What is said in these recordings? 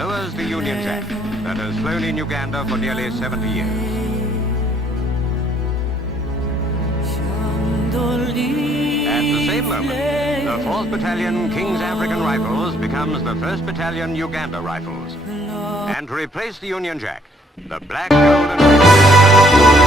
Lowers the Union Jack that has flown in Uganda for nearly 70 years. At the same moment, the 4th Battalion King's African Rifles becomes the 1st Battalion Uganda Rifles. And to replace the Union Jack, the black, gold and red...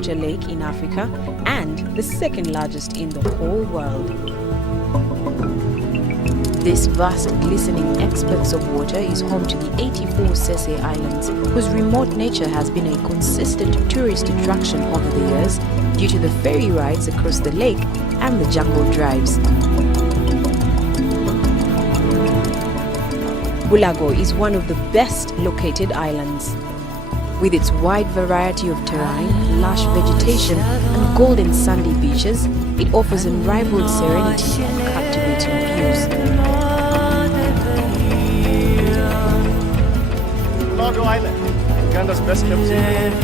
freshwater lake in Africa and the second largest in the whole world. This vast, glistening expanse of water is home to the 84 Sese Islands, whose remote nature has been a consistent tourist attraction over the years due to the ferry rides across the lake and the jungle drives. Bulago is one of the best located islands. With its wide variety of terrain, lush vegetation and golden sandy beaches, it offers unrivaled serenity and captivating views. Bulago Island, Uganda's best kept secret.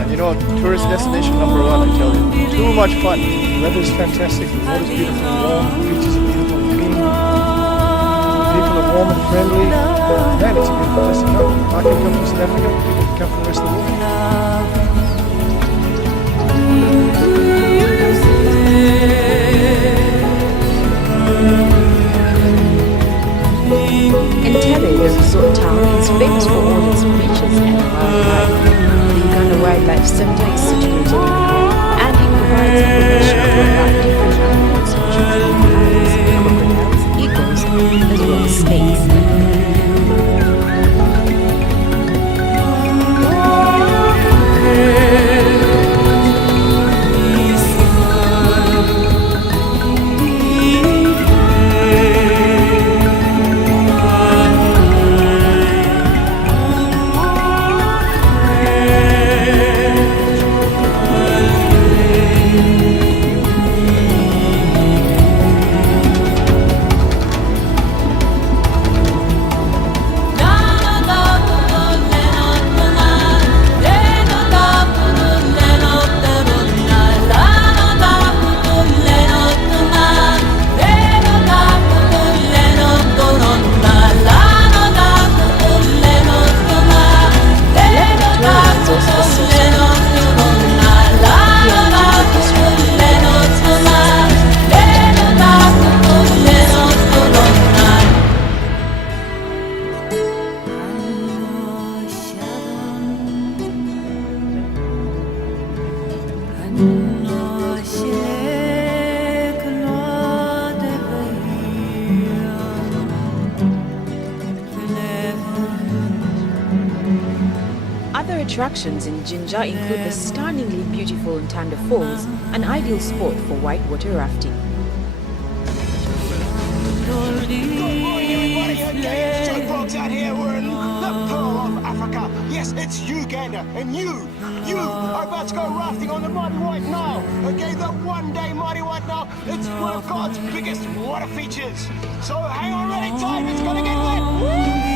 And you know, tourist destination number one, I tell you. Too much fun. The weather's fantastic, the water's beautiful, warm, the beaches are beautiful, clean. People are warm and friendly. Man, it's a beautiful place to come. I can come from South Africa, people can come from the rest of the world. Entebbe, the resort town, is famous for all its beaches and wildlife. The Uganda Wildlife Center is situated in here, and it provides information about different animals such as lions, crocodiles, eagles, as well as snakes. Other attractions in Jinja include the stunningly beautiful Ntanda Falls, an ideal spot for whitewater rafting. Good morning, everybody. Okay, it's Joe Broggs out here. We're in the pearl of Africa. Yes, it's Uganda, and you are about to go rafting on the mighty White Nile. Okay, the one-day mighty White Nile. It's one of God's biggest water features. So hang on really tight. It's gonna get wet. Woo!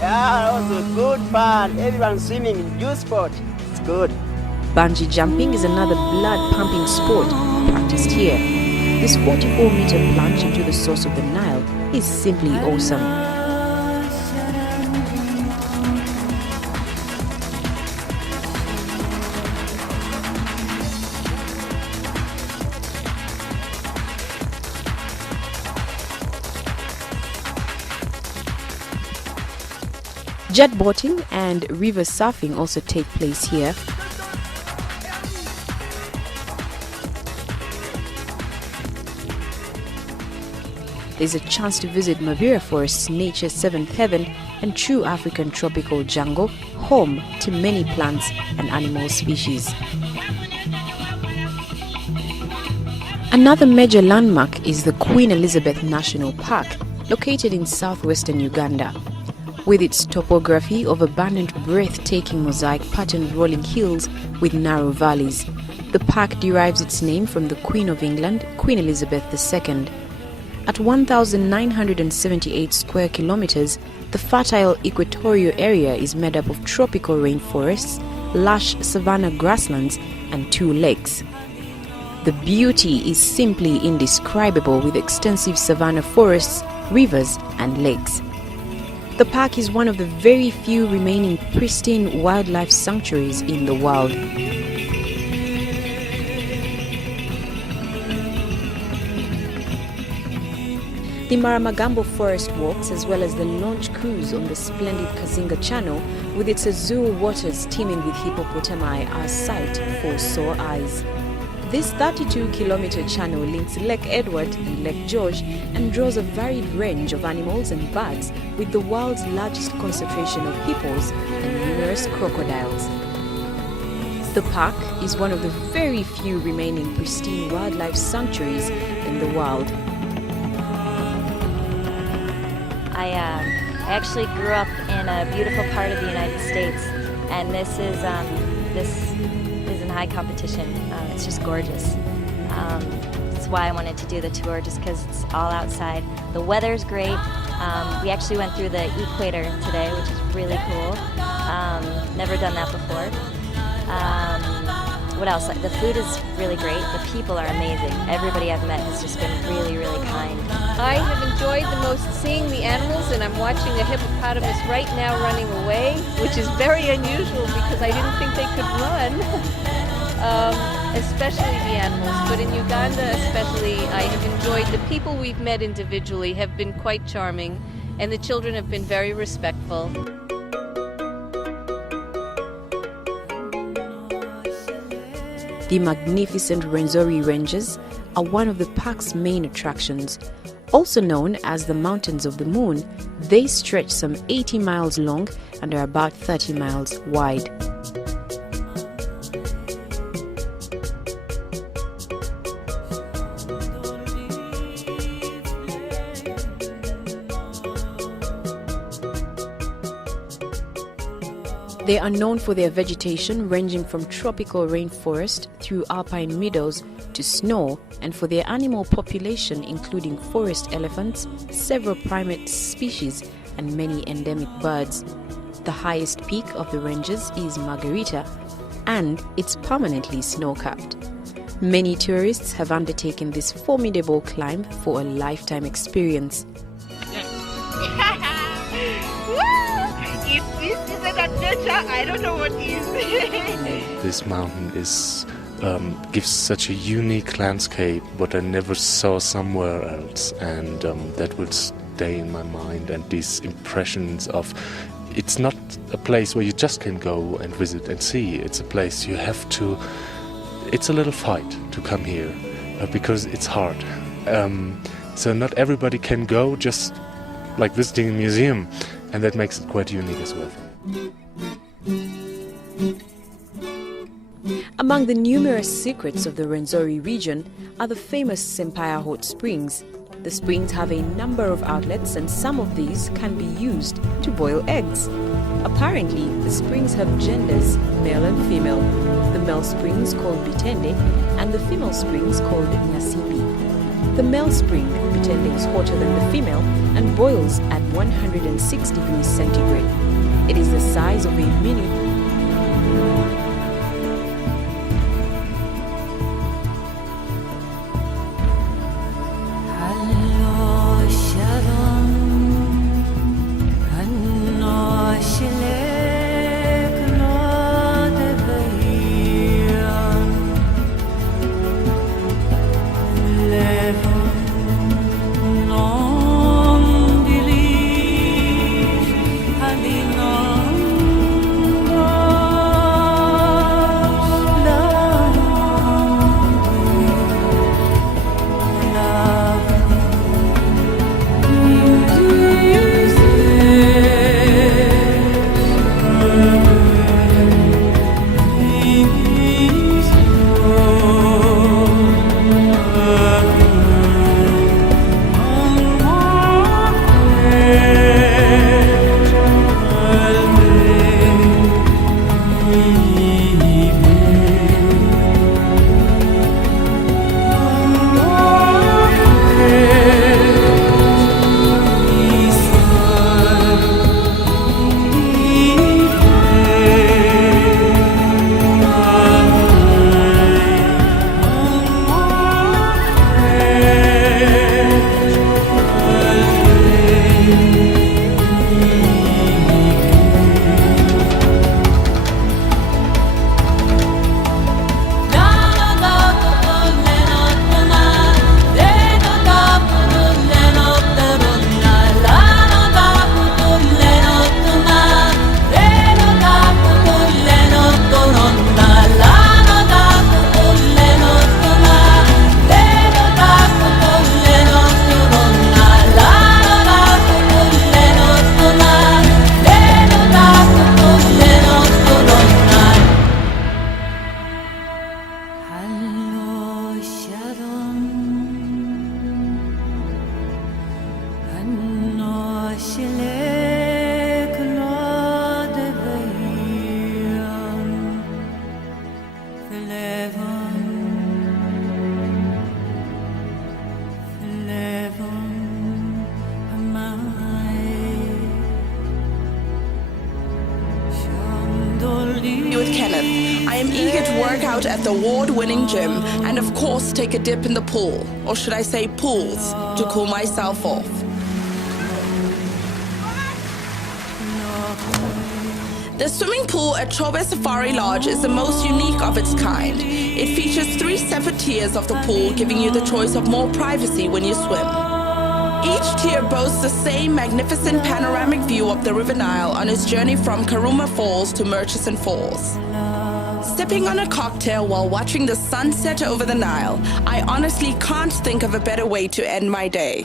Yeah, that was a good fun. Everyone swimming in youth sport. It's good. Bungee jumping is another blood-pumping sport practiced here. This 44-meter plunge into the source of the Nile is simply awesome. Jet boating and river surfing also take place here. There's a chance to visit Mabira Forest's nature's seventh heaven and true African tropical jungle, home to many plants and animal species. Another major landmark is the Queen Elizabeth National Park, located in southwestern Uganda. With its topography of abundant, breathtaking mosaic-patterned rolling hills with narrow valleys, the park derives its name from the Queen of England, Queen Elizabeth II. At 1,978 square kilometers, the fertile equatorial area is made up of tropical rainforests, lush savanna grasslands, and 2 lakes. The beauty is simply indescribable, with extensive savanna forests, rivers, and lakes. The park is one of the very few remaining pristine wildlife sanctuaries in the world. The Maramagambo Forest Walks, as well as the launch cruise on the splendid Kazinga Channel with its azure waters teeming with hippopotami, are a sight for sore eyes. This 32-kilometer channel links Lake Edward and Lake George and draws a varied range of animals and birds, with the world's largest concentration of hippos and numerous crocodiles. The park is one of the very few remaining pristine wildlife sanctuaries in the world. I actually grew up in a beautiful part of the United States, and this is in high competition. It's just gorgeous. That's why I wanted to do the tour, just because it's all outside. The weather's great. We actually went through the equator today, which is really cool. Never done that before. What else? The food is really great. The people are amazing. Everybody I've met has just been really, really kind. I have enjoyed the most seeing the animals, and I'm watching a hippopotamus right now running away, which is very unusual because I didn't think they could run, especially the animals. But in Uganda especially, I have enjoyed the people we've met individually have been quite charming, and the children have been very respectful. The magnificent Rwenzori Ranges are one of the park's main attractions. Also known as the Mountains of the Moon, they stretch some 80 miles long and are about 30 miles wide. They are known for their vegetation ranging from tropical rainforest through alpine meadows to snow, and for their animal population including forest elephants, several primate species, and many endemic birds. The highest peak of the ranges is Margarita, and it's permanently snow-capped. Many tourists have undertaken this formidable climb for a lifetime experience. I don't know what is. This mountain gives such a unique landscape, what I never saw somewhere else, and that will stay in my mind. And these impressions of, it's not a place where you just can go and visit and see. It's a place you have to. It's a little fight to come here because it's hard. So not everybody can go just like visiting a museum, and that makes it quite unique as well. Among the numerous secrets of the Rwenzori region are the famous Sempaya Hot Springs. The springs have a number of outlets, and some of these can be used to boil eggs. Apparently, the springs have genders, male and female. The male springs called Bitende and the female springs called Nyasibi. The male spring, Bitende, is hotter than the female and boils at 106 degrees centigrade. It is the size of a mini. with Kenneth. I am eager to work out at the award-winning gym and of course take a dip in the pool, or should I say pools, to cool myself off. The swimming pool at Chobe Safari Lodge is the most unique of its kind. It features 3 separate tiers of the pool, giving you the choice of more privacy when you swim. Each tier boasts the same magnificent panoramic view of the River Nile on its journey from Karuma Falls to Murchison Falls. Sipping on a cocktail while watching the sunset over the Nile, I honestly can't think of a better way to end my day.